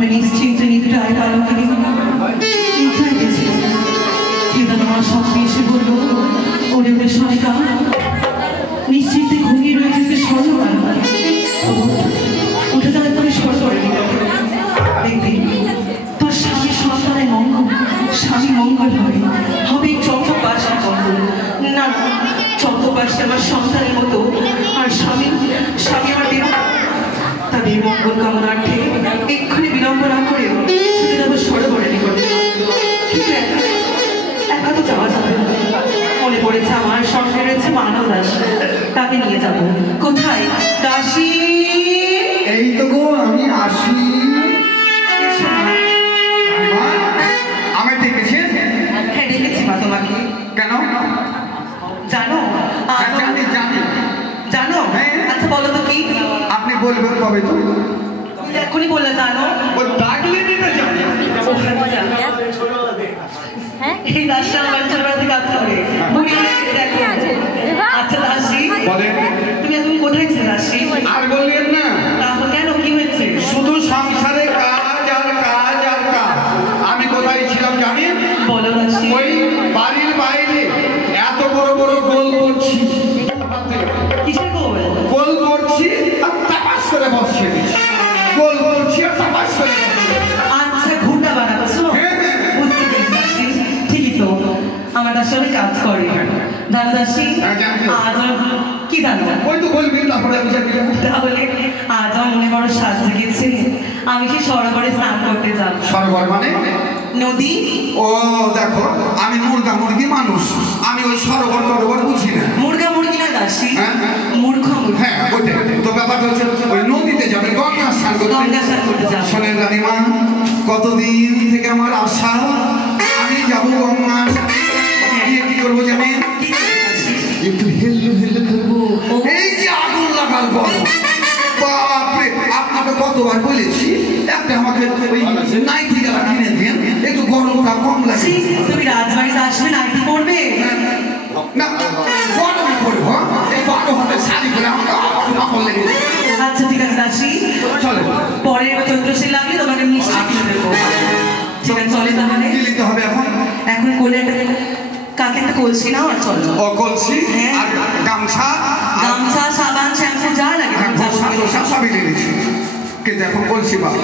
আমি নিশ্চিন্তে নিদ্রায় পালকিনি নিদ্রায় গেছিলাম। কি যেন আমার স্বপ্নে এসে বললো, ওরে ওরে সনিকা, নিশ্চিন্তে ঘুমিয়ে রয়েছে যে স্বর্ণ বালক, ওটা যারা তুমি স্মরণ করেনি দেখবি তোর স্বামী সন্তানের মঙ্গল, স্বামী মঙ্গল হবে চম্পকবাসীর মঙ্গল। না, চম্পকবাসী আমার সন্তানের মতো, আর স্বামী আমার দেবতা। তাদের মঙ্গল কামনার্থে এক্ষুনি বিলম্ব না করে ছুটে যাবো সরোবরের নিকটে। কিন্তু একা তো যাওয়া যাবে না, মনে পড়েছে আমার সঙ্গে রয়েছে মানব দাস, তাকে নিয়ে যাব। কোথায় দাসী? এই তো গো আমি আসি। আমায় ডেকেছেন? হ্যাঁ ডেকেছি মা তোমাকে। কেন জানো? জানি জানি। জানো? আচ্ছা বলো তো কি? আপনি বলবেন কবে? তো এখনই বললে জানো? ও ডাকলে দিতে জানি। এই দাসটা আমার ছোটবেলা থেকে কাজ করে, বুড়ি হয়ে গেছে এখন। আচ্ছা দাসী বলেন, তুমি এখন কোথায় ছিলে দাসী? আর বললেন না? তাহলে কেন, কি হয়েছে? শুধু সংসারে কাজ আর কাজ আর কাজ। আমি কোথায় ছিলাম জানেন? বলো দাসী। ওই বাড়ির বাইরে এত বড় বড় গোল করছি। কিসের গোল? গোল করছি আর তাপাস করে বসছে। গোল করছি আর তাপাস করে বসছে। আচ্ছা ঘুমটা বানাচ্ছো? বুঝতে পেরেছি দাসী, ঠিকই তো, আমার দাসী অনেক কাজ করে। জানো দাসী আজ কি জানো? ওই তো বলবেন তারপরে আমি জানি। তাহলে আজ আমার মনে বড় সাজ জেগেছে, আমি কি সরোবরে স্নান করতে যাব। সরোবর মানে? নদী। ও দেখো, আমি মুরগা মুরগি মানুষ, আমি ওই সরোবর টরোবর বুঝি না। মুরগা মুরগি না দাসী, মূর্খ। হ্যাঁ ওইটাই তো, ব্যাপারটা হচ্ছে ওই নদীতে যাবে, গঙ্গা স্নান করতে। গঙ্গা স্নান করতে যাব। শোনেন রানীমা, কতদিন থেকে আমার আশা, আমি যাবো গঙ্গা গিয়ে কি করবো জানেন? একটু হেল্লু হেল্লু খেলবো। এই যে আগুন লাগার গরম, বাপরে! আপনাকে কতবার বলেছি একটা আমাকে ওই নাইটি গেলা কিনে দেন, একটু গরমটা কম লাগে। তুমি রাজবাড়িতে আসবে নাইটি পরবে? না গরমে পড়বো, এই গরম হবে শাড়ি করে আমার লেগে। আচ্ছা ঠিক আছে দাসী, চলে পরের চৈত্রশীল লাগলে তোমাকে মিষ্টি কিনে দেবো। ঠিক আছে চলে তাহলে। কি লিখতে হবে এখন? এখন কোলে একটা কাকে একটা কলসি নাও আর চলো। ও কলসি আর গামছা, গামছা, সাবান, শ্যাম্পু যা লাগে সবই নিয়ে নিচ্ছি, কিন্তু এখন কলসি পাবো।